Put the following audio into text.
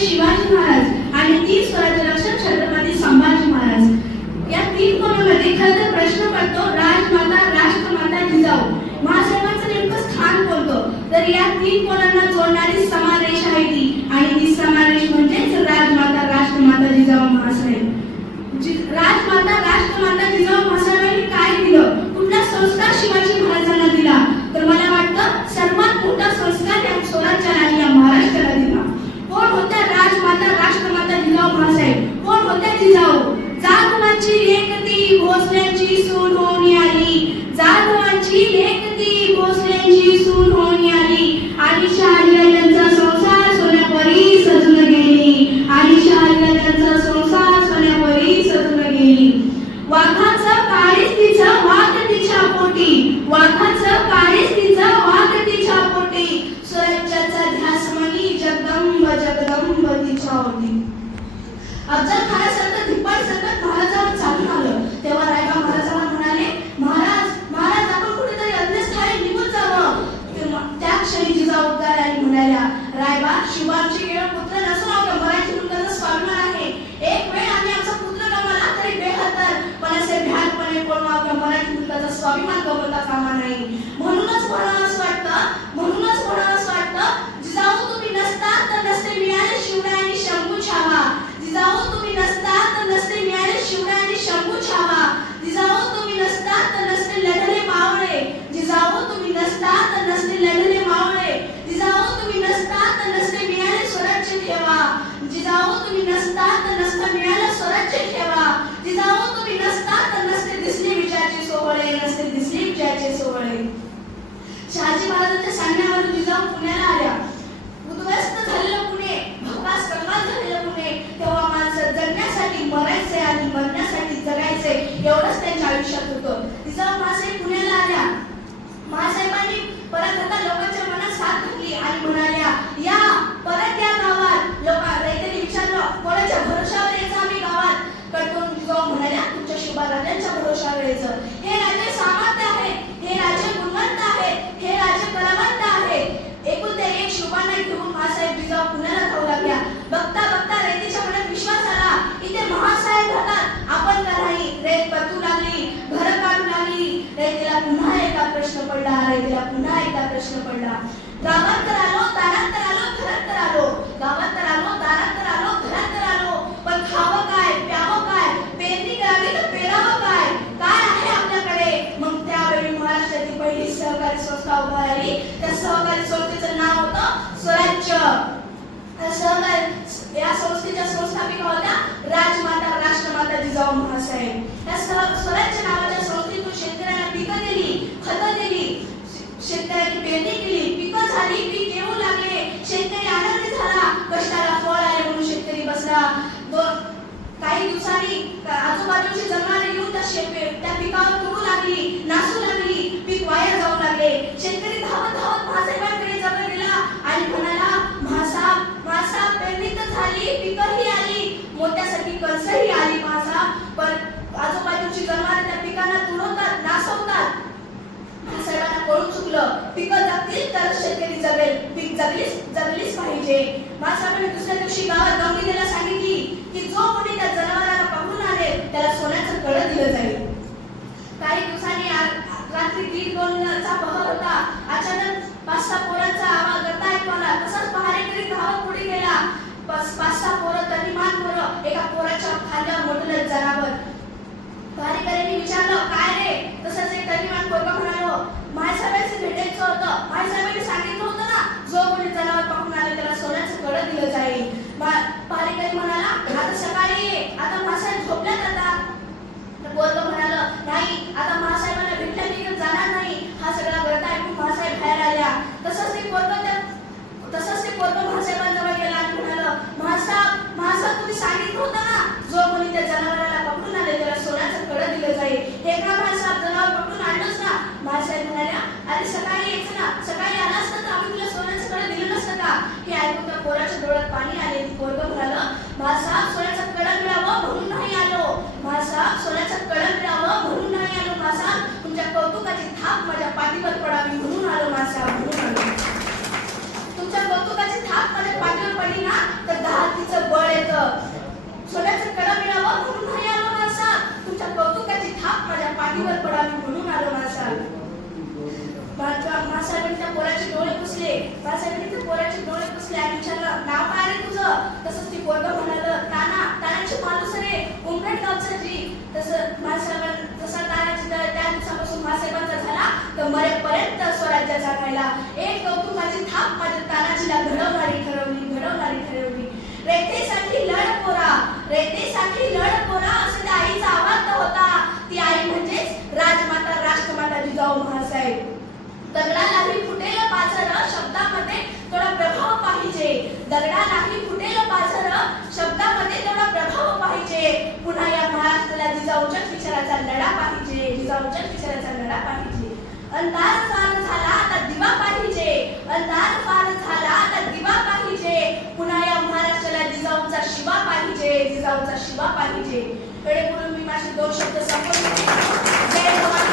शिवाजी महाराज आणि तीन स्वराज्य रक्षक छत्रपती संभाजी महाराज. या तीन कोणामध्ये खर तर प्रश्न पडतो राजमाता राष्ट्रमाता जिजाऊ. महासाहेबांचं नेमकं स्थान बोलतो तर या तीन कोणांना जोडणारी समारेश आहे ती. आणि ती समारेश म्हणजेच राजमाता राष्ट्रमाता जिजाऊ महासाहेब राजमाता राष्ट्रमाता जिजाऊ महासाहेबांनी काय दिलं कुठला संस्कार शिवाजी महाराजांना दिला तर मला वाटतं सर्वात मोठा संस्कार या स्वराज्याला आणि या महाराष्ट्राला दिला कोण होत्या राजमाता राष्ट्रमाता जिजाऊ महासाहेब कोण होत्या जिजाऊ जाधवांची लेखती भोसल्यांची सून होऊन आली. जाधवांची लेखती भोसलेंची सून होऊन आली. आणि शहाजीराजांचा संसार सोन्यापरी सजून गेली. आणि शहाजीराजांचा संसार सोन्यापरी सजून गेली. वाघाचं काळीच तिचं वाघ तिच्या पोटी. वाघाचं काळीच तिचं वाघ तिच्या पोटी. स्वराज्याचा ध्यास मनी जगदंब जगदंब तिच्या ओटी. अफजल सतत धिप्पाड सतत महासाहेबांनी परत आता लोकांच्या मनात साथ घातली आणि म्हणाल्या या प्रश्न पडला. गावात तर आलो दारात तर आलो घरात तर आलो. गावात तर आलो दारात तर आलो घरात तर आलो. पण खावं काय प्यावं काय पेरणी करावी तर पेरावं काय? काय आहे आपल्याकडे? मग त्यावेळी महाराष्ट्राची पहिली सहकारी संस्था उभारली त्या सहकारी संस्थेचं नाव होतं स्वराज्य. त्या या संस्थेच्या संस्थापिका होत्या राजमाता राष्ट्रमाता जिजाऊ महासाहेब. या स्वराज्य नावाच्या संस्थेतून शेतकऱ्यांना पिकं दिली खतं दिली शे- शेतकऱ्यांनी पेरणी केली पिकं झाली पीक येऊ लागले शेतकरी आनंदी झाला कष्टाला फळ आहे म्हणून शेतकरी बसला दोन काही दिवसांनी का- आजूबाजूची जनावरे येऊन त्या शेपे त्या पिकावर तुडू लागली नासू लागली पीक वाया जाऊ लागले. शेतकरी धावत धावत महासाहेबांकडे जवळ गेला आणि म्हणाला महासाहेब महासाहेब पेरणी तर झाली पिकंही आली. मोठ्यासाठी कर्जही आली महासाहेब. पण आजूबाजूची जनावरे त्या पिकांना तुडवतात नासवतात. महासाहेबांना कळून चुकलं. पिकं जगतील तर शेतकरी जगेल. पीक जगलीच जगलीच पाहिजे. महासाहेबांनी दुसऱ्या दिवशी गावात गवळी सांगितली की जो कोणी त्या जनावराला पकडून आले त्याला सोन्याचं कळत रात्री दीड दोनचा पहर होता. अचानक पाच सहा पोरांचा आवाज गट्टा ऐकू आला तसाच पहारेकरी धावत पुढे गेला. पाच पाच सहा पोरं तरी मान पोरं एका पोराच्या खांद्यावर मोठलं जनावर जसं भाषावर जसा तानाजी त्या दिवसापासून झाला तर मरेपर्यंत स्वराज्याचा राहिला एक कौतुकाची थाप माझ्या तानाजीला घडवणारी ठरवली घडवणारी ठरवली. रेतेसाठी लढ पोरा रेतेसाठी लढ पोरा असं त्या आईचा आवाज होता. ती आई म्हणजेच राजमाता राष्ट्रमाता जिजाऊ महासाहेब. दगडालाही फुटेल पाचर शब्दामध्ये थोडा प्रभाव पाहिजे. दगडालाही लढा पाहिजे जिजाऊच्याच विचाराचा लढा पाहिजे अंधार फार झाला आता दिवा पाहिजे अंधार फार झाला आता दिवा पाहिजे पुन्हा या महाराष्ट्राला जिजाऊचा शिवा पाहिजे जिजाऊचा शिवा पाहिजे कडे बोलून मी माझे दोन शब्द संपवले